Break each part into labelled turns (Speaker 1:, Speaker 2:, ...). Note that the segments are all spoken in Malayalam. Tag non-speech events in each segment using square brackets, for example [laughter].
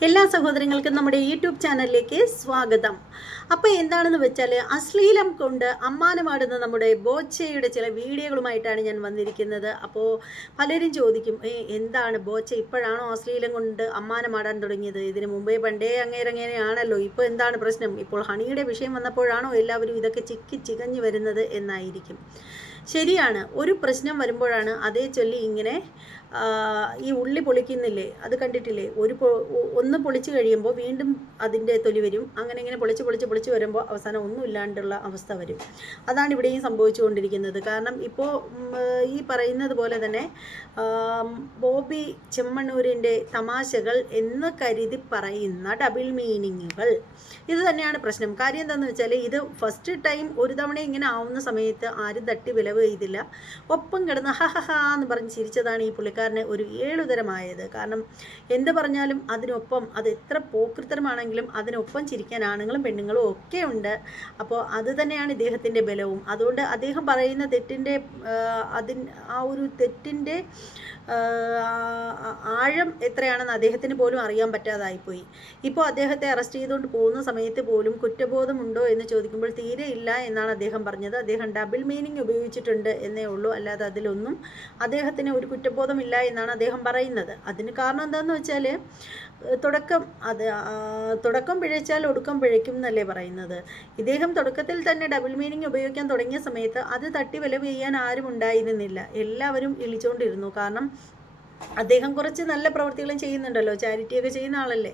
Speaker 1: എല്ലാ സഹോദരങ്ങൾക്കും നമ്മുടെ യൂട്യൂബ് ചാനലിലേക്ക് സ്വാഗതം. അപ്പോൾ എന്താണെന്ന് വെച്ചാൽ അശ്ലീലം കൊണ്ട് അമ്മാനമാടുന്ന നമ്മുടെ ബോച്ചയുടെ ചില വീഡിയോകളുമായിട്ടാണ് ഞാൻ വന്നിരിക്കുന്നത്. അപ്പോൾ പലരും ചോദിക്കും "ഏ, എന്താണ് ബോച്ച ഇപ്പോഴാണോ അശ്ലീലം കൊണ്ട് അമ്മാനമാടാൻ തുടങ്ങിയത്? ഇതിന് മുമ്പേ പണ്ടേ അങ്ങേരങ്ങനെയാണല്ലോ ഇപ്പോൾ എന്താണ് പ്രശ്നം? ഇപ്പോൾ ഹണിയുടെ വിഷയം വന്നപ്പോഴാണോ എല്ലാവരും ഇതൊക്കെ ചിക്കി ചികഞ്ഞു വരുന്നത് എന്നായിരിക്കും. ശരിയാണ് ഒരു പ്രശ്നം വരുമ്പോഴാണ് അതേ ചൊല്ലി ഇങ്ങനെ ഈ ഉള്ളി പൊളിക്കുന്നില്ലേ? അത് കണ്ടിട്ടില്ലേ? ഒരു ഒന്ന് പൊളിച്ച് കഴിയുമ്പോൾ വീണ്ടും അതിന്റെ തൊലി വരും. അങ്ങനെ ഇങ്ങനെ പൊളിച്ച് പൊളിച്ച് പൊളിച്ച് വരുമ്പോൾ അവസാനം ഒന്നും ഇല്ലാണ്ടുള്ള അവസ്ഥ വരും. അതാണ് ഇവിടെയും സംഭവിച്ചുകൊണ്ടിരിക്കുന്നത്. കാരണം ഇപ്പോൾ ഈ പറയുന്നത് പോലെ തന്നെ ബോബി ചെമ്മണ്ണൂരിന്റെ തമാശകൾ എന്ന് കരുതി പറയുന്ന ഡബിൾ മീനിങ്ങുകൾ ഇത് തന്നെയാണ് പ്രശ്നം. കാര്യം എന്താണെന്ന് വെച്ചാൽ ഇത് ഫസ്റ്റ് ടൈം ഒരു തവണ ഇങ്ങനെ ആവുന്ന സമയത്ത് ആരും തട്ടി വിലവ് ചെയ്തില്ല. ഒപ്പം കിടന്ന് ഹ ഹ ഹാ എന്ന് പറഞ്ഞ് ചിരിച്ചതാണ് ഈ പുള്ളിക്കാരന് ഒരു ഏഴുതരമായത് കാരണം എന്ത് പറഞ്ഞാലും അതിനൊപ്പം അത് എത്ര പോക്കൃത്തരമാണെങ്കിലും അതിനൊപ്പം ചിരിക്കാൻ ആണുങ്ങളും പെണ്ണുങ്ങളും ഒക്കെ ഉണ്ട്. അപ്പോൾ അത് തന്നെയാണ് ഇദ്ദേഹത്തിന്റെ ബലവും. അതുകൊണ്ട് അദ്ദേഹം പറയുന്ന തെറ്റിന്റെ അതിൻ ആ ഒരു തെറ്റിന്റെ ആഴം എത്രയാണെന്ന് അദ്ദേഹത്തിന് പോലും അറിയാൻ പറ്റാതായിപ്പോയി. ഇപ്പോൾ അദ്ദേഹത്തെ അറസ്റ്റ് ചെയ്തുകൊണ്ട് പോകുന്ന സമയത്ത് പോലും കുറ്റബോധമുണ്ടോ എന്ന് ചോദിക്കുമ്പോൾ തീരെ ഇല്ല എന്നാണ് അദ്ദേഹം പറഞ്ഞത്. അദ്ദേഹം ഡബിൾ മീനിങ് ഉപയോഗിച്ചിട്ടുണ്ട് എന്നേ ഉള്ളൂ. അല്ലാതെ അതിലൊന്നും അദ്ദേഹത്തിന് ഒരു കുറ്റബോധമില്ല എന്നാണ് അദ്ദേഹം പറയുന്നത്. അതിന് കാരണം എന്താണെന്ന് വെച്ചാൽ തുടക്കം അത് തുടക്കം പിഴച്ചാൽ ഒടുക്കം പിഴയ്ക്കും എന്നല്ലേ പറയുന്നത്. ഇദ്ദേഹം തുടക്കത്തിൽ തന്നെ ഡബിൾ മീനിങ് ഉപയോഗിക്കാൻ തുടങ്ങിയ സമയത്ത് അത് തട്ടി വില ചെയ്യാൻ ആരും ഉണ്ടായിരുന്നില്ല എല്ലാവരും ഇളിച്ചുകൊണ്ടിരുന്നു കാരണം അദ്ദേഹം കുറച്ച് നല്ല പ്രവൃത്തികളും ചെയ്യുന്നുണ്ടല്ലോ. ചാരിറ്റിയൊക്കെ ചെയ്യുന്ന ആളല്ലേ.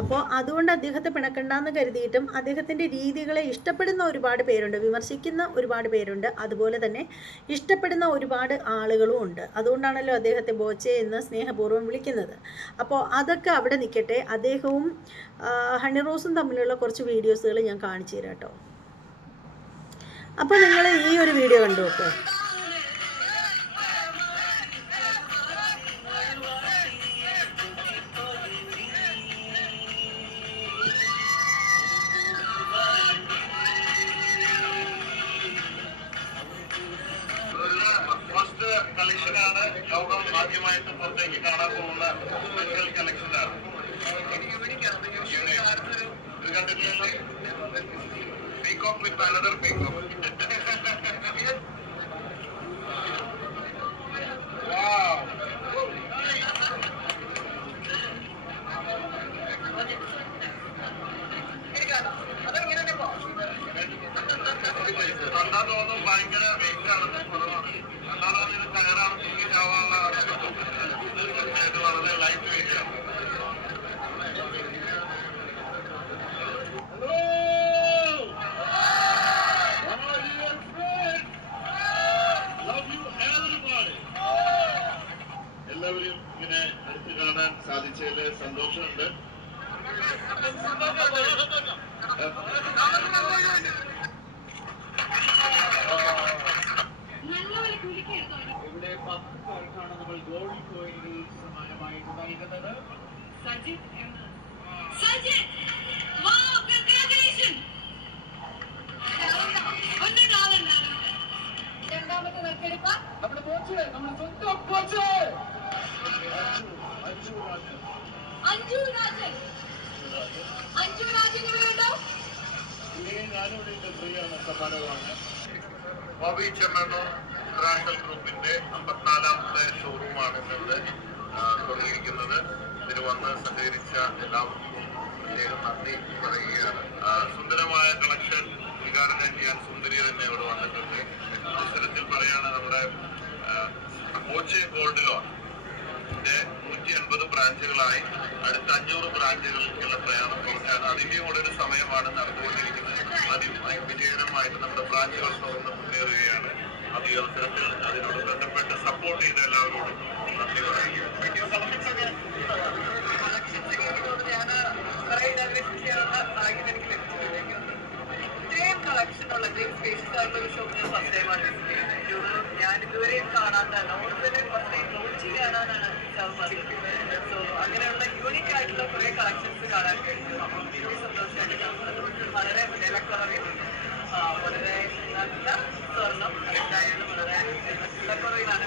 Speaker 1: അപ്പോൾ അതുകൊണ്ട് അദ്ദേഹത്തെ പിണക്കണ്ടെന്ന് കരുതിയിട്ടും അദ്ദേഹത്തിന്റെ രീതികളെ ഇഷ്ടപ്പെടുന്ന ഒരുപാട് പേരുണ്ട്. വിമർശിക്കുന്ന ഒരുപാട് പേരുണ്ട്. അതുപോലെ തന്നെ ഇഷ്ടപ്പെടുന്ന ഒരുപാട് ആളുകളും ഉണ്ട്. അതുകൊണ്ടാണല്ലോ അദ്ദേഹത്തെ ബോച്ചെ എന്ന് സ്നേഹപൂർവം വിളിക്കുന്നത്. അപ്പോൾ അതൊക്കെ അവിടെ നിൽക്കട്ടെ അദ്ദേഹവും ഹണി ഹണിറോസും തമ്മിലുള്ള കുറച്ച് വീഡിയോസുകൾ ഞാൻ കാണിച്ചു തരാം കേട്ടോ. അപ്പോൾ നിങ്ങൾ ഈ ഒരു വീഡിയോ കണ്ടു നോക്കൂ.
Speaker 2: അഞ്ചു രാജൻ.
Speaker 3: അഞ്ചു രാജൻ ഇവിടെ ഉണ്ടോ?
Speaker 4: ബോബി ചെമ്മണ്ണൂർ ഇന്റർനാഷണൽ ഗ്രൂപ്പിന്റെ അമ്പത്തിനാലാമത്തെ ഷോറൂമാണ് ഇന്നിവിടെ ആ, തുടങ്ങിയിരിക്കുന്നത്. ഇതിന് വന്ന് സഹകരിച്ച എല്ലാവർക്കും പ്രത്യേകം നന്ദി പറയുകയാണ്. സുന്ദരമായ കളക്ഷൻ ഉദ്ഘാടനം ചെയ്യാൻ സുന്ദരി തന്നെ ഇവിടെ വന്നിട്ടുണ്ട്. അവസരത്തിൽ പറയാണ് നമ്മുടെ കോച്ച് ഗോൾഡ് ലോൺ നൂറ്റി എൺപത് ബ്രാഞ്ചുകളായി അടുത്ത അഞ്ഞൂറ് ബ്രാഞ്ചുകൾക്കുള്ള പ്രയാണം തുടങ്ങാണ് അതിന്റെ കൂടെ ഒരു സമയമാണ് നടന്നുകൊണ്ടിരിക്കുന്നത് അതിന് വിജയകരമായിട്ട് നമ്മുടെ ബ്രാഞ്ചുകൾ തുറന്ന് മുന്നേറുകയാണ് അത് അതിനോട് ബന്ധപ്പെട്ട് സപ്പോർട്ട് ചെയ്ത എല്ലാവരോടും നന്ദി
Speaker 5: ഇത്രയും ആയിട്ടുള്ള ഒരു ഷോ ഞാൻ ഞാൻ ഇതുവരെയും കാണാത്തതാണ് ഓണത്തിന് ഫസ്റ്റ് ടൈം ലോഞ്ചിൽ സോ അങ്ങനെയുള്ള യൂണിക് ആയിട്ടുള്ള കുറെ കളക്ഷൻസ് കാണാൻ കഴിഞ്ഞു. അപ്പം സന്തോഷമായിട്ട് അതുകൊണ്ട് വളരെ വില വളരെ നല്ല സ്വർണം വളരെ വിലക്കുറവിലാണ്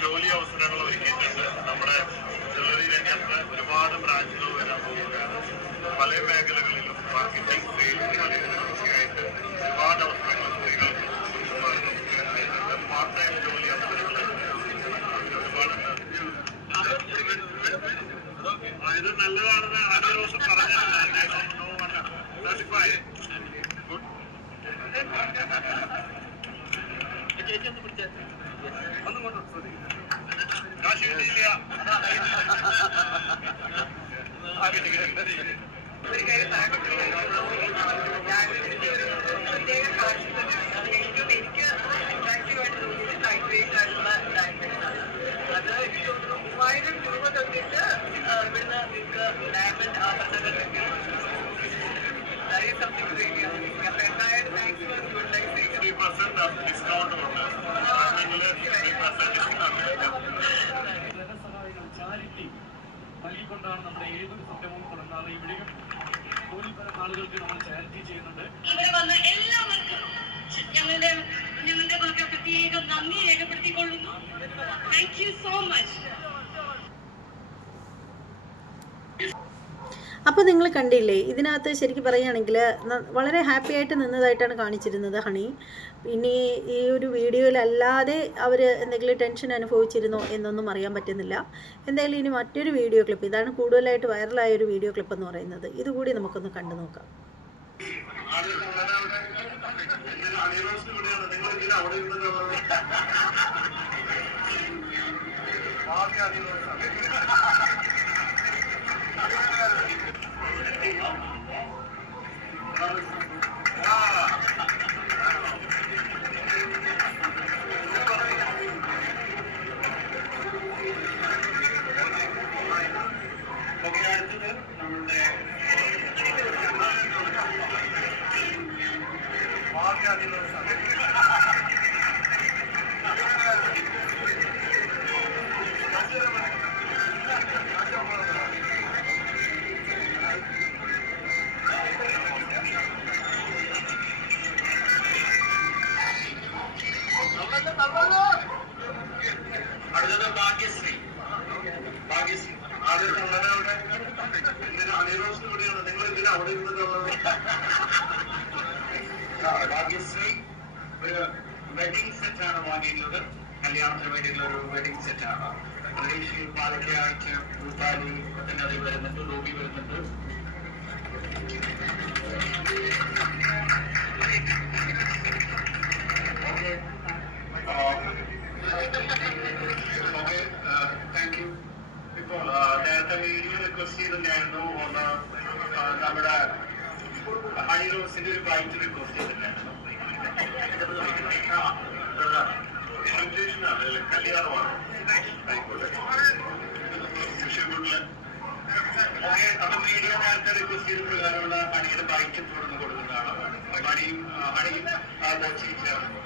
Speaker 4: ജോലി അവസരങ്ങൾ ഒരുക്കിയിട്ടുണ്ട്. നമ്മുടെ ജ്വല്ലറി രംഗത്ത് ഒരുപാട് ബ്രാഞ്ചുകൾ വരാൻ പോകുകയാണ്. പല മേഖലകളിലും മാർക്കറ്റിംഗ് സെയിൽസ് കളികൾക്കൊക്കെയായിട്ട് ഒരുപാട് അവസരങ്ങൾ സ്ത്രീകൾക്ക് പാർട്ട്
Speaker 5: ടൈം ജോലി അവസരങ്ങൾ ഒരുപാട് ഇത് നല്ലതാണെന്ന് ആദ്യ ദിവസം പറഞ്ഞു ഒന്ന് കൊണ്ടു കാശ് കിട്ടിയില്ല ലൈറ്റ് വെയിറ്റ് ആയിട്ടുള്ള ഡയമണ്ട്സ് ആണ് അത് എനിക്ക് തോന്നുന്നു മൂവായിരം രൂപ തൊട്ടിട്ട് ആ, ഇവിടുന്ന് നിങ്ങൾക്ക് ഡയമണ്ട് ആഭരണങ്ങൾ കിട്ടും That is something really amazing. അപ്പൊ എന്തായാലും thanks for utilization.
Speaker 6: 3% discount ഉണ്ട്. നിങ്ങൾ 3% discount ഉണ്ട്.
Speaker 7: ധനസഹായങ്ങൾ ചാരിറ്റി നൽകിക്കൊണ്ടാണ് നമ്മുടെ ഏതൊരു സംരംഭവും തുടങ്ങാതെ ഇവിടെയും തൊഴിൽപരം ആളുകൾക്ക് നമ്മൾ
Speaker 3: വന്ന എല്ലാവർക്കും ഞങ്ങളുടെ ഞങ്ങളുടെ നന്ദി രേഖപ്പെടുത്തിക്കൊള്ളുന്നു. സോ മച്ച്
Speaker 1: അപ്പോൾ നിങ്ങൾ കണ്ടില്ലേ ഇതിനകത്ത് ശരിക്കും പറയുകയാണെങ്കിൽ വളരെ ഹാപ്പി ആയിട്ട് നിന്നതായിട്ടാണ് കാണിച്ചിരുന്നത് ഹണി. ഇനി ഈ ഒരു വീഡിയോയിലല്ലാതെ അവർ എന്തെങ്കിലും ടെൻഷൻ അനുഭവിച്ചിരുന്നോ എന്നൊന്നും അറിയാൻ പറ്റുന്നില്ല. എന്തായാലും ഇനി മറ്റൊരു വീഡിയോ ക്ലിപ്പ് ഇതാണ് കൂടുതലായിട്ട് വൈറലായ ഒരു വീഡിയോ ക്ലിപ്പ് എന്ന് പറയുന്നത്. ഇതുകൂടി നമുക്കൊന്ന് കണ്ടു നോക്കാം.
Speaker 6: Thank [laughs] വളരെ വെഡിങ് സെറ്റ് പാലക്കാട് പ്രതീക്ഷ പാലക്കയായിട്ട് കൂട്ടാലി പിന്നെ അത് വരുന്നുണ്ട് ലോബി വരുന്നുണ്ട്. നേരത്തെ റിക്വസ്റ്റ് പ്രകാരമുള്ള ഹണിയുടെ ബൈറ്റ് തുടർന്ന് കൊടുക്കുന്നതാണ് മനോരമയുടെ മൈക്ക് ഹണിയും ആ, ബോക്സിയും ചേർന്ന്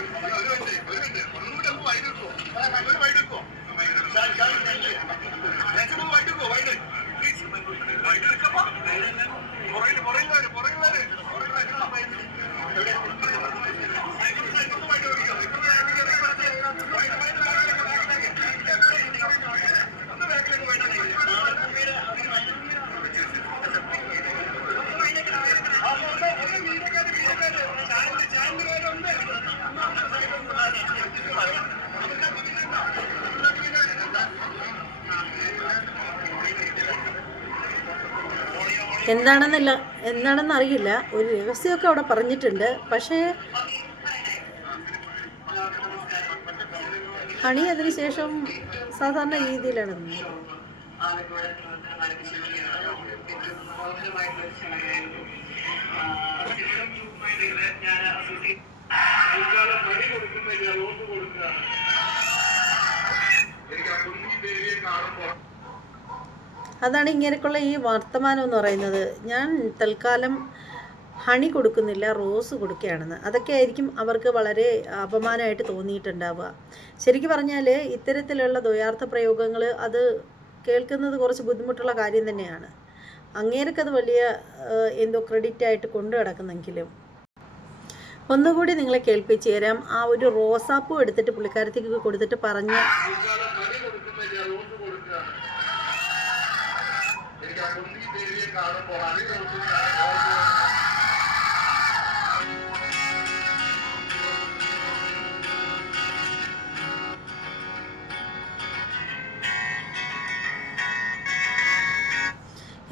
Speaker 6: ഓക്കെ അപ്പൊ ഓക്കെ ഓക്കെ മൈക്ക് കൊടുക്കണോ മനോരമയുടെ മൈക്ക് ഉണ്ടായിരുന്നല്ലോ നമ്മളല്ലേ
Speaker 1: എന്താണെന്നില്ല എന്താണെന്ന് അറിയില്ല ഒരു രഹസ്യമൊക്കെ അവിടെ പറഞ്ഞിട്ടുണ്ട്. പക്ഷേ പണി അതിനുശേഷം സാധാരണ രീതിയിലാണ്
Speaker 5: ഞാൻ അസോസിയേറ്റ്
Speaker 4: തൽക്കാലം പണി കൊടുക്കുന്നില്ല റോസ് കൊടുക്കുക
Speaker 6: എനിക്ക് ആ കുഞ്ഞി ദേവിയെ കാണുമ്പോൾ
Speaker 1: അതാണ് ഇങ്ങനെയൊക്കെയുള്ള ഈ വർത്തമാനം എന്ന് പറയുന്നത്. ഞാൻ തൽക്കാലം ഹണി കൊടുക്കുന്നില്ല റോസ് കൊടുക്കുകയാണെന്ന്. അതൊക്കെ ആയിരിക്കും അവർക്ക് വളരെ അപമാനമായിട്ട് തോന്നിയിട്ടുണ്ടാവുക. ശരിക്കും പറഞ്ഞാൽ ഇത്തരത്തിലുള്ള ദ്വയാർത്ഥ പ്രയോഗങ്ങൾ അത് കേൾക്കുന്നത് കുറച്ച് ബുദ്ധിമുട്ടുള്ള കാര്യം തന്നെയാണ്. അങ്ങേർക്കത് വലിയ എന്തോ ക്രെഡിറ്റ് ആയിട്ട് കൊണ്ടു കിടക്കുന്നെങ്കിലും ഒന്നുകൂടി നിങ്ങളെ കേൾപ്പിച്ചു തരാം. ആ ഒരു റോസാപ്പൂ എടുത്തിട്ട് പുള്ളിക്കാരത്തേക്ക് കൊടുത്തിട്ട് പറഞ്ഞ
Speaker 4: കാണുമ്പോൾ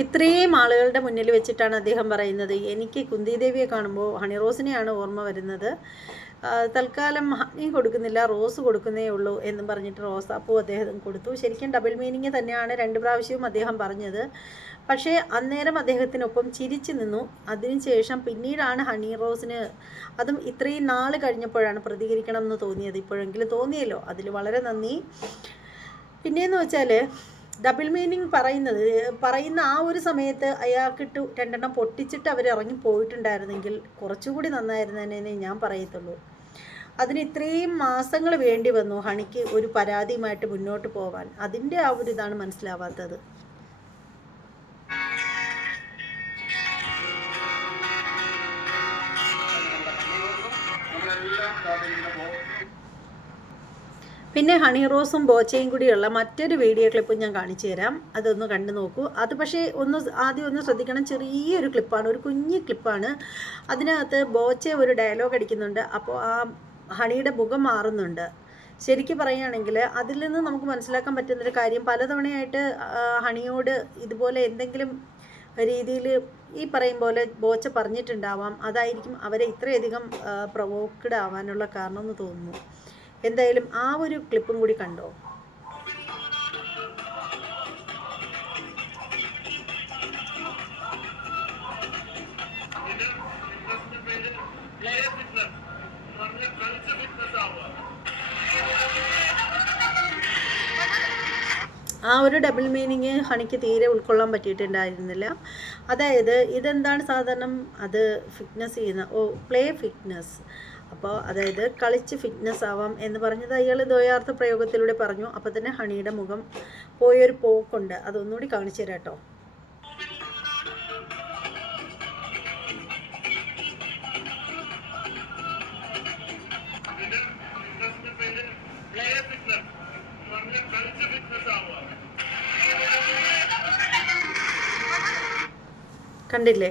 Speaker 1: ഇത്രയും ആളുകളുടെ മുന്നിൽ വെച്ചിട്ടാണ് അദ്ദേഹം പറയുന്നത്. എനിക്ക് കുന്തിദേവിയെ കാണുമ്പോൾ ഹണിറോസിനെയാണ് ഓർമ്മ വരുന്നത്. തൽക്കാലം ഹണി കൊടുക്കുന്നില്ല റോസ് കൊടുക്കുന്നേ ഉള്ളൂ എന്നും പറഞ്ഞിട്ട് റോസാപ്പൂ അദ്ദേഹം കൊടുത്തു. ശരിക്കും ഡബിൾ മീനിങ് തന്നെയാണ് രണ്ട് പ്രാവശ്യവും അദ്ദേഹം പറഞ്ഞത്. പക്ഷേ അന്നേരം അദ്ദേഹത്തിനൊപ്പം ചിരിച്ചു നിന്നു. അതിനുശേഷം പിന്നീടാണ് ഹണി റോസിന് അതും ഇത്രയും നാൾ കഴിഞ്ഞപ്പോഴാണ് പ്രതികരിക്കണം എന്ന് തോന്നിയത്. ഇപ്പോഴെങ്കിലും തോന്നിയല്ലോ. അതിൽ വളരെ നന്ദി. പിന്നെയെന്ന് വെച്ചാൽ ഡബിൾ മീനിങ് പറയുന്നത് പറയുന്ന ആ ഒരു സമയത്ത് അയാൾക്കിട്ട് രണ്ടെണ്ണം പൊട്ടിച്ചിട്ട് അവർ ഇറങ്ങി പോയിട്ടുണ്ടായിരുന്നെങ്കിൽ കുറച്ചുകൂടി നന്നായിരുന്നതിനെ ഞാൻ പറയത്തുള്ളൂ. അതിന് ഇത്രയും മാസങ്ങൾ വേണ്ടി വന്നു ഹണിക്ക് ഒരു പരാതിയുമായിട്ട് മുന്നോട്ട് പോവാൻ. അതിന്റെ ആ ഒരു ഇതാണ് മനസ്സിലാവാത്തത്. പിന്നെ ഹണി റോസും ബോച്ചയും കൂടിയുള്ള മറ്റൊരു വീഡിയോ ക്ലിപ്പ് ഞാൻ കാണിച്ചു തരാം. അതൊന്ന് കണ്ടു നോക്കൂ. അത് പക്ഷേ ഒന്ന് ആദ്യം ഒന്ന് ശ്രദ്ധിക്കണം. ചെറിയൊരു ക്ലിപ്പാണ് ഒരു കുഞ്ഞു ക്ലിപ്പാണ് അതിനകത്ത് ബോച്ച ഒരു ഡയലോഗ് അടിക്കുന്നുണ്ട്. അപ്പോൾ ആ ഹണിയുടെ മുഖം മാറുന്നുണ്ട്. ശരിക്കും പറയുകയാണെങ്കിൽ അതിൽ നിന്ന് നമുക്ക് മനസ്സിലാക്കാൻ പറ്റുന്നൊരു കാര്യം പലതവണയായിട്ട് ഹണിയോട് ഇതുപോലെ എന്തെങ്കിലും രീതിയിൽ ഈ പറയും പോലെ ബോച്ച പറഞ്ഞിട്ടുണ്ടാവാം. അതായിരിക്കും അവരെ ഇത്രയധികം പ്രൊവോക്ഡ് ആവാനുള്ള കാരണം എന്ന് തോന്നുന്നു. എന്തായാലും ആ ഒരു ക്ലിപ്പും കൂടി കണ്ടോ? ആ ഒരു ഡബിൾ മീനിങ് ഹണിക്ക് തീരെ ഉൾക്കൊള്ളാൻ പറ്റിയിട്ടുണ്ടായിരുന്നില്ല. അതായത് ഇതെന്താണ് സാധാരണ? അത് ഫിറ്റ്നസ് ചെയ്യുന്ന ഓ പ്ലേ ഫിറ്റ്നസ് അപ്പോൾ അതായത് കളിച്ച് ഫിറ്റ്നസ് ആവാം എന്ന് പറഞ്ഞത് അയാൾ ദ്വയാർത്ഥ പ്രയോഗത്തിലൂടെ പറഞ്ഞു. അപ്പോൾ തന്നെ ഹണിയുടെ മുഖം പോയൊരു പോക്കുണ്ട്. അതൊന്നുകൂടി കാണിച്ചു തരാം കേട്ടോ. കണ്ടില്ലേ?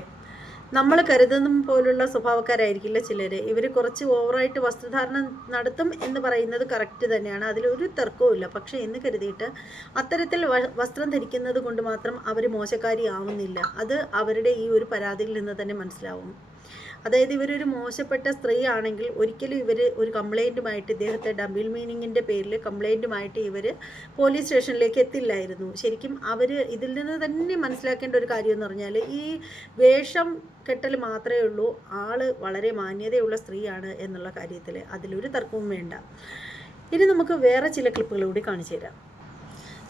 Speaker 1: നമ്മൾ കരുതുന്ന പോലുള്ള സ്വഭാവക്കാരായിരിക്കില്ല ചിലർ ഇവർ കുറച്ച് ഓവറായിട്ട് വസ്ത്രധാരണം നടത്തും എന്ന് പറയുന്നത് കറക്റ്റ് തന്നെയാണ്. അതിലൊരു തർക്കവും ഇല്ല. പക്ഷേ എന്ന് കരുതിയിട്ട് അത്തരത്തിൽ വസ്ത്രം ധരിക്കുന്നത് കൊണ്ട് മാത്രം അവർ മോശക്കാരി ആവുന്നില്ല അത് അവരുടെ ഈ ഒരു പരാതിയിൽ നിന്ന് തന്നെ മനസ്സിലാവും. അതായത് ഇവരൊരു മോശപ്പെട്ട സ്ത്രീ ആണെങ്കിൽ ഒരിക്കലും ഇവർ ഒരു കംപ്ലൈന്റുമായിട്ട് ഇദ്ദേഹത്തെ ഡബിൾ മീനിങ്ങിന്റെ പേരിൽ കംപ്ലൈന്റുമായിട്ട് ഇവർ പോലീസ് സ്റ്റേഷനിലേക്ക് എത്തില്ലായിരുന്നു. ശരിക്കും അവർ ഇതിൽ നിന്ന് തന്നെ മനസ്സിലാക്കേണ്ട ഒരു കാര്യം എന്ന് പറഞ്ഞാൽ ഈ വേഷം കെട്ടൽ മാത്രമേ ഉള്ളൂ ആൾ വളരെ മാന്യതയുള്ള സ്ത്രീയാണ് എന്നുള്ള കാര്യത്തിൽ അതിലൊരു തർക്കവും വേണ്ട. ഇനി നമുക്ക് വേറെ ചില ക്ലിപ്പുകൾ കൂടി കാണിച്ചു തരാം.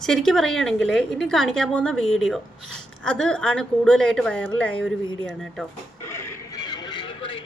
Speaker 1: ശരിക്കും പറയുകയാണെങ്കിൽ ഇനി കാണിക്കാൻ പോകുന്ന വീഡിയോ അത് ആണ് കൂടുതലായിട്ട് വൈറലായ ഒരു വീഡിയോ ആണ് കേട്ടോ.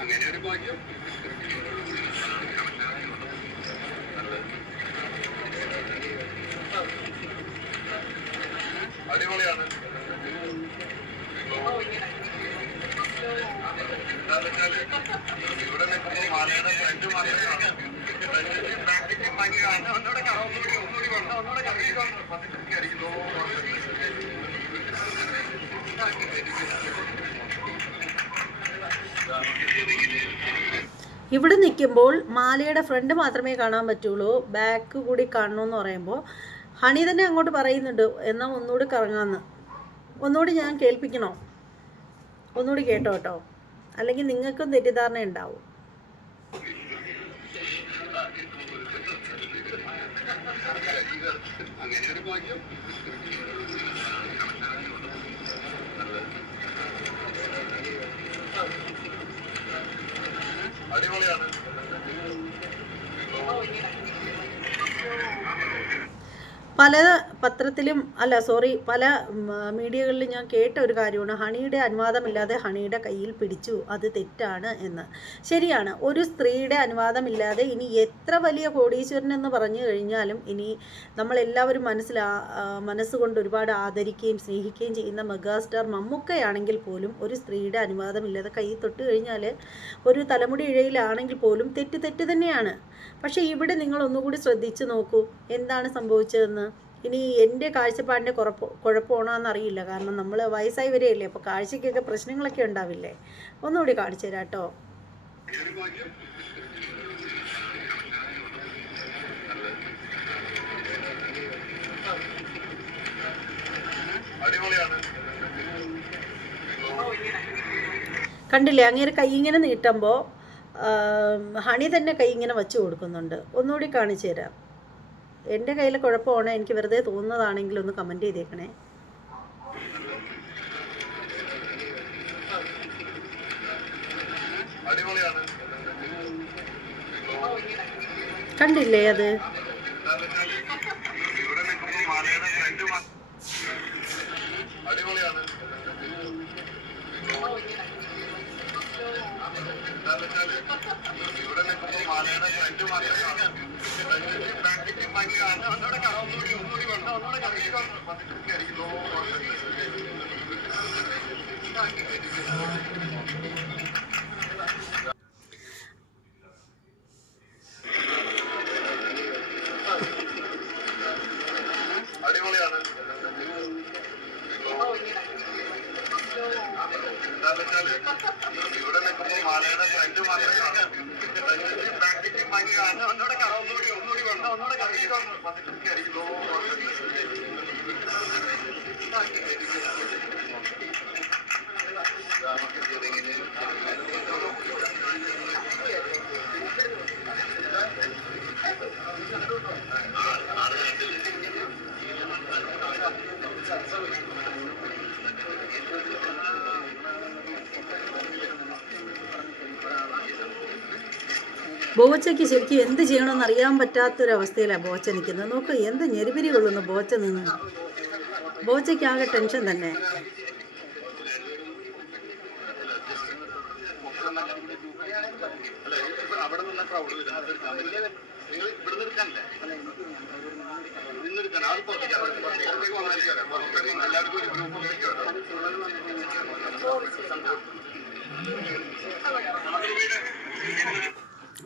Speaker 4: അങ്ങനെ ഒരു ഭാഗ്യം അടിപൊളിയാണ്. ഇവിടെ മലയുടെ ഫ്രണ്ട് പ്രാക്ടിക്കൽ ഭംഗിയാണ് ഒന്നുകൂടെ ഒന്നുകൂടി ഒന്നുകൂടി ഒന്നുകൂടെ
Speaker 1: ഇവിടെ നിൽക്കുമ്പോൾ മാലയുടെ ഫ്രണ്ട് മാത്രമേ കാണാൻ പറ്റുള്ളൂ. ബാക്ക് കൂടി കാണണമെന്ന് പറയുമ്പോൾ ഹണി തന്നെ അങ്ങോട്ട് പറയുന്നുണ്ട് എന്നാൽ ഒന്നുകൂടി കറങ്ങാമെന്ന് ഒന്നുകൂടി ഞാൻ കേൾപ്പിക്കണോ? ഒന്നുകൂടി കേട്ടോ കേട്ടോ. അല്ലെങ്കിൽ നിങ്ങൾക്കും തെറ്റിദ്ധാരണ ഉണ്ടാവും.
Speaker 4: അങ്ങനെ ഒരു ഭാഗ്യം അടിപൊളിയാണ്.
Speaker 1: പല പത്രത്തിലും അല്ല സോറി പല മീഡിയകളിലും ഞാൻ കേട്ട ഒരു കാര്യമാണ്. ഹണിയുടെ അനുവാദമില്ലാതെ ഹണിയുടെ കയ്യിൽ പിടിച്ചു. അത് തെറ്റാണ് എന്ന്. ശരിയാണ്. ഒരു സ്ത്രീയുടെ അനുവാദമില്ലാതെ ഇനി എത്ര വലിയ കോടീശ്വരൻ എന്ന് പറഞ്ഞു കഴിഞ്ഞാലും ഇനി നമ്മളെല്ലാവരും മനസ്സിലാ മനസ്സുകൊണ്ട് ഒരുപാട് ആദരിക്കുകയും സ്നേഹിക്കുകയും ചെയ്യുന്ന മെഗാസ്റ്റാർ മമ്മൂക്കയാണെങ്കിൽ പോലും ഒരു സ്ത്രീയുടെ അനുവാദമില്ലാതെ കൈ തൊട്ട് കഴിഞ്ഞാൽ ഒരു തലമുടി ഇഴയിലാണെങ്കിൽ പോലും തെറ്റ് തെറ്റ് തന്നെയാണ്. പക്ഷേ ഇവിടെ നിങ്ങൾ ഒന്നുകൂടി ശ്രദ്ധിച്ചു നോക്കൂ എന്താണ് സംഭവിച്ചതെന്ന്. ഇനി എന്റെ കാഴ്ചപ്പാടിന്റെ കുഴപ്പ കുഴപ്പമാണോ അറിയില്ല കാരണം നമ്മൾ വയസ്സായി വരെയല്ലേ അപ്പോൾ കാഴ്ചയ്ക്കൊക്കെ പ്രശ്നങ്ങളൊക്കെ ഉണ്ടാവില്ലേ? ഒന്നുകൂടി കാണിച്ചു തരാം കേട്ടോ. കണ്ടില്ലേ അങ്ങേര് കൈ ഇങ്ങനെ നീട്ടുമ്പോൾ ഹണി തന്നെ കൈ ഇങ്ങനെ വച്ച് കൊടുക്കുന്നുണ്ട്. ഒന്നുകൂടി കാണിച്ചു തരാം. എന്റെ കയ്യിൽ കുഴപ്പമാണ്? എനിക്ക് വെറുതെ തോന്നുന്നതാണെങ്കിൽ ഒന്ന് കമന്റ് ചെയ്തേക്കണേ. കണ്ടില്ലേ അത്?
Speaker 4: നിൽക്കുമ്പോൾ മലയുടെ ഫ്രണ്ട് പ്രാക്ടിക്കൽ ഭംഗിയാണ് ഒന്നുകൂടെ കാണാം ഒന്നുകൂടി ഒന്നുകൂടി വേണം ഒന്നുകൂടെ അടിപൊളിയാണ്
Speaker 1: ബോച്ചയ്ക്ക് ശരിക്കും എന്ത് ചെയ്യണമെന്ന് അറിയാൻ പറ്റാത്തൊരവസ്ഥയിലാണ് ബോച്ച നിൽക്കുന്നത്. നോക്ക് എന്ത് ഞെരുപിരി കൊള്ളുന്നു ബോച്ച നിന്ന്. ബോച്ചയ്ക്ക് ആകെ ടെൻഷൻ തന്നെ.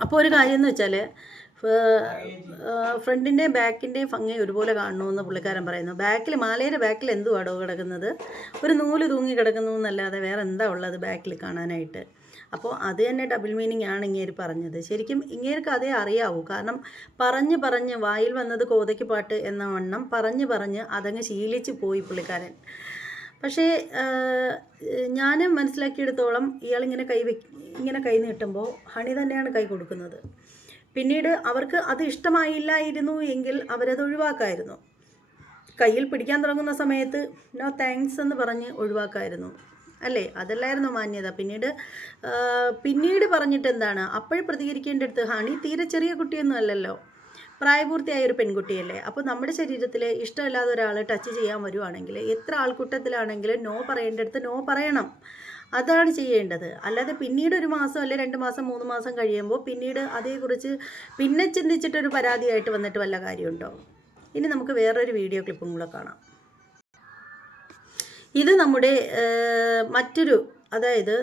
Speaker 1: അപ്പോൾ ഒരു കാര്യം എന്ന് വെച്ചാൽ ഫ്രണ്ടിന്റെ ബാക്കിന്റെയും ഭംഗി ഒരുപോലെ കാണണമെന്ന് പുള്ളിക്കാരൻ പറയുന്നു. ബാക്കിൽ മാലയുടെ ബാക്കിൽ എന്തുവാടോ കിടക്കുന്നത്? ഒരു നൂൽ തൂങ്ങി കിടക്കുന്നു എന്നല്ലാതെ വേറെ എന്താ ഉള്ളത് ബാക്കിൽ കാണാനായിട്ട്? അപ്പോൾ അത് തന്നെ ഡബിൾ മീനിങ് ആണ് ഇങ്ങേര് പറഞ്ഞത്. ശരിക്കും ഇങ്ങേർക്ക് അതേ അറിയാവൂ. കാരണം പറഞ്ഞ് പറഞ്ഞ് വായിൽ വന്നത് കോതയ്ക്ക് പാട്ട് എന്ന വണ്ണം പറഞ്ഞ് പറഞ്ഞ് അതങ്ങ് ശീലിച്ച് പോയി പുള്ളിക്കാരൻ. പക്ഷേ ഞാൻ മനസ്സിലാക്കിയെടുത്തോളം ഇയാളിങ്ങനെ കൈ വെ ഇങ്ങനെ കൈ നീട്ടുമ്പോൾ ഹണി തന്നെയാണ് കൈ കൊടുക്കുന്നത്. പിന്നീട് അവർക്ക് അത് ഇഷ്ടമായില്ലായിരുന്നു എങ്കിൽ അവരത് ഒഴിവാക്കായിരുന്നു. കയ്യിൽ പിടിക്കാൻ തുടങ്ങുന്ന സമയത്ത് നോ താങ്ക്സ് എന്ന് പറഞ്ഞ് ഒഴിവാക്കായിരുന്നു. അല്ലേ? അതല്ലായിരുന്നു മാന്യത. പിന്നീട് പിന്നീട് പറഞ്ഞിട്ട് എന്താണ്? അപ്പോഴും പ്രതികരിക്കേണ്ടടുത്ത് ഹണി തീരെ ചെറിയ കുട്ടിയൊന്നും അല്ലല്ലോ. പ്രായപൂർത്തിയായ ഒരു പെൺകുട്ടിയല്ലേ. അപ്പോൾ നമ്മുടെ ശരീരത്തിൽ ഇഷ്ടമില്ലാത്ത ഒരാൾ ടച്ച് ചെയ്യാൻ വരുവാണെങ്കിൽ എത്ര ആൾക്കൂട്ടത്തിലാണെങ്കിലും നോ പറയേണ്ടടുത്ത് നോ പറയണം. അതാണ് ചെയ്യേണ്ടത്. അല്ലാതെ പിന്നീട് ഒരു മാസം അല്ലെ രണ്ട് മാസം മൂന്ന് മാസം കഴിയുമ്പോൾ പിന്നീട് അതേക്കുറിച്ച് പിന്നെ ചിന്തിച്ചിട്ടൊരു പരാതിയായിട്ട് വന്നിട്ട് വല്ല കാര്യമുണ്ടോ? ഇനി നമുക്ക് വേറൊരു വീഡിയോ ക്ലിപ്പും കൂടെ കാണാം. ഇത് നമ്മുടെ മറ്റൊരു അതായത്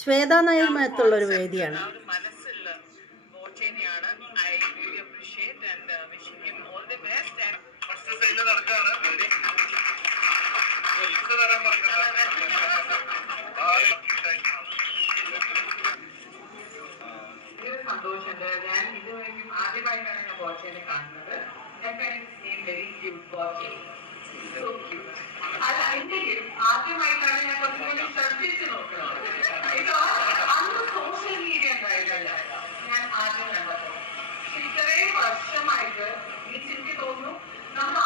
Speaker 1: ശ്വേതാ നായരുമായിട്ടുള്ള ഒരു വേദിയാണ്.
Speaker 5: ബോച്ചേനെ കാണുന്നത്. Very cute Boche So cute. അല്ല എങ്കിലും ആദ്യമായിട്ടാണ് ഞാൻ കുറച്ചുകൂടി ശ്രദ്ധിച്ചു നോക്കുന്നത്. ഇത് അന്ന് സോഷ്യൽ മീഡിയ ഉണ്ടായിരുന്നല്ല. ഞാൻ ആദ്യം പക്ഷെ ഇത്രയും വർഷമായിട്ട് എനിക്ക് തോന്നുന്നു നമ്മൾ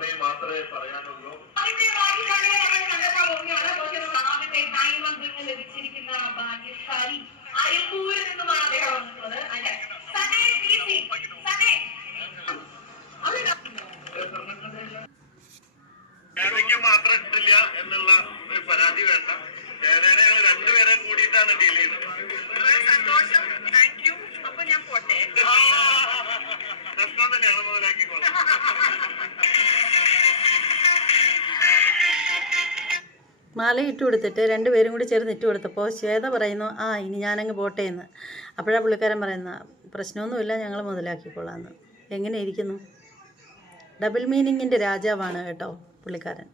Speaker 4: ആദ്യത്തെ മാത്രമേ പറയാനുള്ളൂ.
Speaker 3: ലഭിച്ചിരിക്കുന്ന ഭാഗ്യശാലി അയമ്പൂരിൽ നിന്നുമാണ് അദ്ദേഹം വന്നിട്ടുള്ളത് അല്ലെ? സനേ ടി സി സനേ.
Speaker 4: ഏതയ്ക്ക് മാത്രം ഇട്ടില്ല എന്നുള്ള ഒരു പരാതി വേണ്ട. ഏതേനെ ഞങ്ങൾ രണ്ടുപേരെ കൂടിയിട്ടാണ് ഡീൽ ചെയ്യുന്നത്
Speaker 1: മാല ഇട്ട് കൊടുത്തിട്ട് രണ്ടുപേരും കൂടി ചേർന്ന് ഇട്ട് കൊടുത്തപ്പോൾ ശ്വേത പറയുന്നു ആ ഇനി ഞാനങ്ങ് പോട്ടെ എന്ന്. അപ്പോഴാണ് പുള്ളിക്കാരൻ പറയുന്ന പ്രശ്നമൊന്നുമില്ല ഞങ്ങൾ മുതലാക്കിക്കോളാമെന്ന് എങ്ങനെ ഇരിക്കുന്നു? ഡബിൾ മീനിങ്ങിന്റെ രാജാവാണ് കേട്ടോ പുള്ളിക്കാരൻ.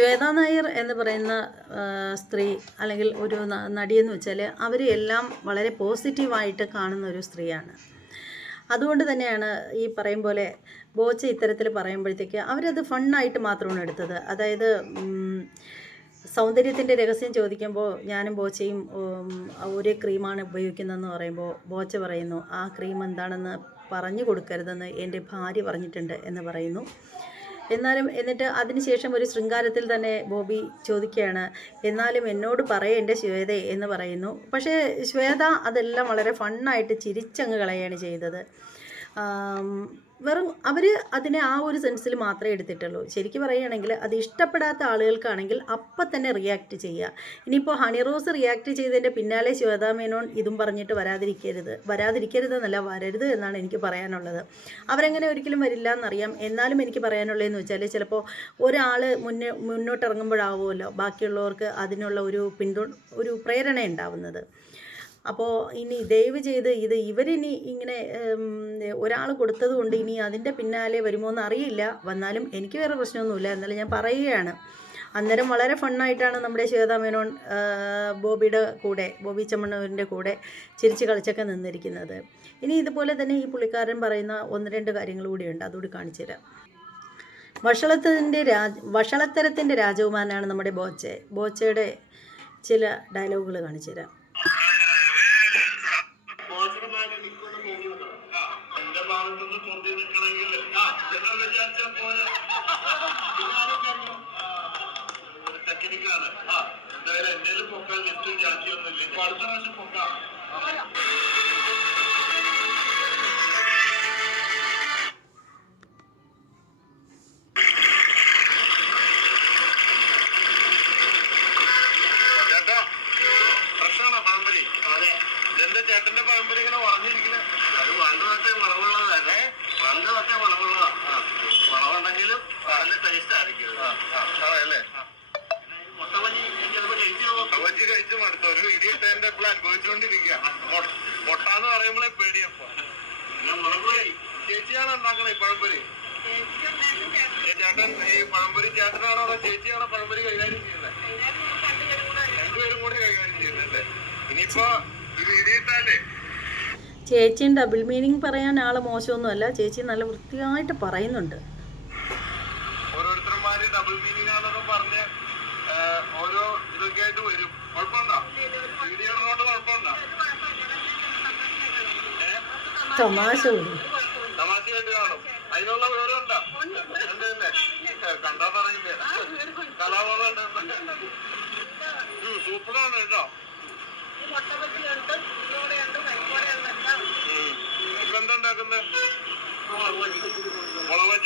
Speaker 1: ശ്വേത നായർ എന്ന് പറയുന്ന സ്ത്രീ അല്ലെങ്കിൽ ഒരു നടിയെന്ന് വെച്ചാൽ അവർ എല്ലാം വളരെ പോസിറ്റീവായിട്ട് കാണുന്ന ഒരു സ്ത്രീയാണ്. അതുകൊണ്ട് തന്നെയാണ് ഈ പറയും പോലെ ബോച്ച ഇത്തരത്തിൽ പറയുമ്പോഴത്തേക്ക് അവരത് ഫണ്ണായിട്ട് മാത്രമാണ് എടുത്തത്. അതായത് സൗന്ദര്യത്തിന്റെ രഹസ്യം ചോദിക്കുമ്പോൾ ഞാനും ബോച്ചയും ഒരേ ക്രീമാണ് ഉപയോഗിക്കുന്നതെന്ന് പറയുമ്പോൾ ബോച്ച പറയുന്നു ആ ക്രീം എന്താണെന്ന് പറഞ്ഞു കൊടുക്കരുതെന്ന് എന്റെ ഭാര്യ പറഞ്ഞിട്ടുണ്ട് എന്ന് പറയുന്നു. എന്നാലും എന്നിട്ട് അതിനുശേഷം ഒരു ശൃംഗാരത്തിൽ തന്നെ ബോബി ചോദിക്കുകയാണ് എന്നാലും എന്നോട് പറയേണ്ട ശ്വേത എന്ന് പറയുന്നു. പക്ഷേ ശ്വേത അതെല്ലാം വളരെ ഫണ്ണായിട്ട് ചിരിച്ചങ്ങ് കളയാണ് ചെയ്തത്. വെറും അവർ അതിനെ ആ ഒരു സെൻസിൽ മാത്രമേ എടുത്തിട്ടുള്ളൂ. ശരിക്കും പറയുകയാണെങ്കിൽ അത് ഇഷ്ടപ്പെടാത്ത ആളുകൾക്കാണെങ്കിൽ അപ്പം തന്നെ റിയാക്ട് ചെയ്യുക. ഇനിയിപ്പോൾ ഹണി റോസ് റിയാക്ട് ചെയ്തതിന്റെ പിന്നാലെ ശിവതാ മേനോൻ ഇതും പറഞ്ഞിട്ട് വരാതിരിക്കരുത്. വരാതിരിക്കരുത് എന്നല്ല വരരുത് എന്നാണ് എനിക്ക് പറയാനുള്ളത്. അവരങ്ങനെ ഒരിക്കലും വരില്ല എന്നറിയാം. എന്നാലും എനിക്ക് പറയാനുള്ളതെന്ന് വെച്ചാൽ ചിലപ്പോൾ ഒരാൾ മുന്നേ മുന്നോട്ടിറങ്ങുമ്പോഴാവുമല്ലോ ബാക്കിയുള്ളവർക്ക് അതിനുള്ള ഒരു പിന്തുണ ഒരു പ്രേരണ ഉണ്ടാവുന്നത് അപ്പോൾ ഇനി ദയവ് ചെയ്ത് ഇത് ഇവരിനി ഇങ്ങനെ ഒരാൾ കൊടുത്തത് കൊണ്ട് ഇനി അതിന്റെ പിന്നാലെ വരുമോ എന്ന് അറിയില്ല. വന്നാലും എനിക്ക് വേറെ പ്രശ്നമൊന്നുമില്ല. എന്നാലും ഞാൻ പറയുകയാണ്. അന്നേരം വളരെ ഫണ്ണായിട്ടാണ് നമ്മുടെ ശ്വേതാ മേനോൻ ബോബിയുടെ കൂടെ ബോബി ചമ്മണ്ണൂരിന്റെ കൂടെ ചിരിച്ച് കളിച്ചൊക്കെ നിന്നിരിക്കുന്നത്. ഇനി ഇതുപോലെ തന്നെ ഈ പുള്ളിക്കാരൻ പറയുന്ന ഒന്ന് രണ്ട് കാര്യങ്ങൾ കൂടിയുണ്ട് അതുകൂടി കാണിച്ചു തരാം. വഷളത്തിന്റെ രാജ വഷളത്തരത്തിന്റെ രാജകുമാരനാണ് നമ്മുടെ ബോച്ചെ. ബോച്ചയുടെ ചില ഡയലോഗുകൾ കാണിച്ചു തരാം.
Speaker 4: ഇടിയിട്ടതിന്റെ ഇപ്പോൾ അനുഭവിച്ചുകൊണ്ടിരിക്കുക മുട്ടാന്ന് പറയുമ്പോഴേ പേടിയപ്പോ. ചേച്ചിയാണോ ഉണ്ടാക്കണേ പഴംപൊരി? ചേട്ടൻ ഈ പഴംപൊരി ചേട്ടനാണോ അതോ ചേച്ചിയാണോ പഴംപൊരി കൈകാര്യം ചെയ്യുന്നത് രണ്ടുപേരും കൂടി കൈകാര്യം ചെയ്യുന്നുണ്ട്. ഇനിയിപ്പോ ഇത് ഇടിയിട്ടാലേ
Speaker 1: ചേച്ചിയും ഡബിൾ മീനിങ് പറയാൻ ആൾ മോശമൊന്നുമല്ല. ചേച്ചി നല്ല വൃത്തിയായിട്ട് പറയുന്നുണ്ട്
Speaker 4: ഓരോരുത്തർമാര് ഡബിൾ മീനിങ് ആണെന്നൊക്കെ പറഞ്ഞ് ആ, ഓരോ ഇതൊക്കെ ആയിട്ട് വരും കുഴപ്പമുണ്ടോ വീഡിയോ കൊണ്ട് കുഴപ്പമുണ്ടോ
Speaker 1: തമാശ കൂടി
Speaker 4: തമാശയായിട്ട് കാണും അതിനുള്ള വിവരം ഉണ്ടോ ഉണ്ടല്ലേ കണ്ടാ പറയില്ലേ കലാബോധം ഉണ്ട്. സൂപ്പറാണ് കേട്ടോ മുളക്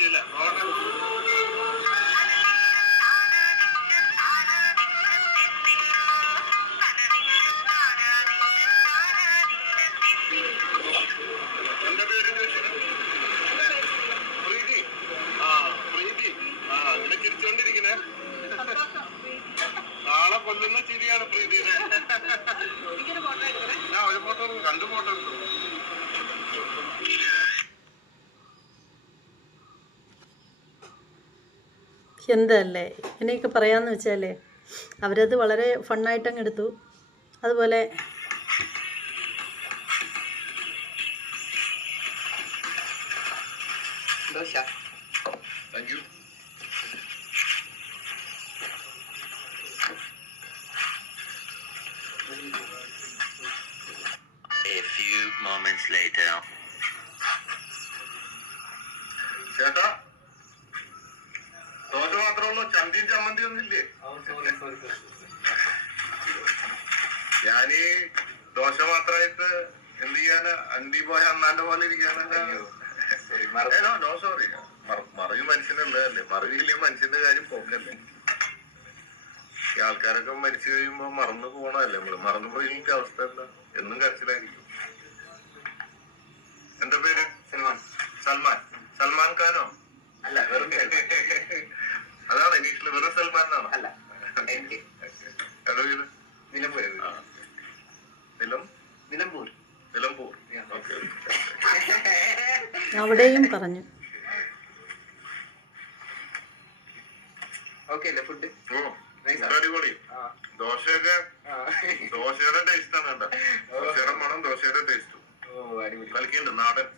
Speaker 1: എന്തല്ലേ? ഇങ്ങനെയൊക്കെ പറയാമെന്ന് വെച്ചാലേ അവരത് വളരെ ഫണ്ണായിട്ടങ്ങ് എടുത്തു അതുപോലെ
Speaker 4: thank you
Speaker 8: A few moments later.
Speaker 4: ചേട്ടാ. ദോശ മാത്രമുള്ളൂ ചന്തിയും ചമ്മന്തി ഒന്നില്ലേ ഇല്ലേ? ഞാനീ ദോശ മാത്രമായിട്ട് എന്ത് ചെയ്യാന്? അണ്ടി പോയ അന്നാന്റെ പോലെ ഇരിക്കാനോ നോ സോറി മറിവ് മനുഷ്യനുള്ളതല്ലേ മറിവില്ലേ മനുഷ്യന്റെ കാര്യം പോക്കല്ലേ? ഈ ആൾക്കാരൊക്കെ മരിച്ചു കഴിയുമ്പോ മറന്നു പോണല്ലേ നമ്മൾ? മറന്നു പോയില്ലെങ്കിൽ അവസ്ഥ എന്താ? എന്നും കരച്ചിലായിരിക്കും. എന്റെ പേര്? സൽമാൻ. സൽമാൻ. സൽമാൻ ഖാനോ? അല്ല വെറും വെറും സൽമാൻ എന്നാണോ? അല്ല. എവിടെ വീട്? നിലമ്പൂർ നിലം? നിലമ്പൂർ. നിലമ്പൂർ. ഓക്കെ
Speaker 1: അവിടെയും പറഞ്ഞു.
Speaker 4: ഓക്കെ അല്ലേ ഫുഡ് ഓ അടിപൊളി. ദോശയൊക്കെ ദോശയുടെ ടേസ്റ്റ് ആണ് കേട്ടോ. ദോശയുടെ മണം ദോശയുടെ ടേസ്റ്റും കളിക്കുന്നുണ്ട് നാടൻ.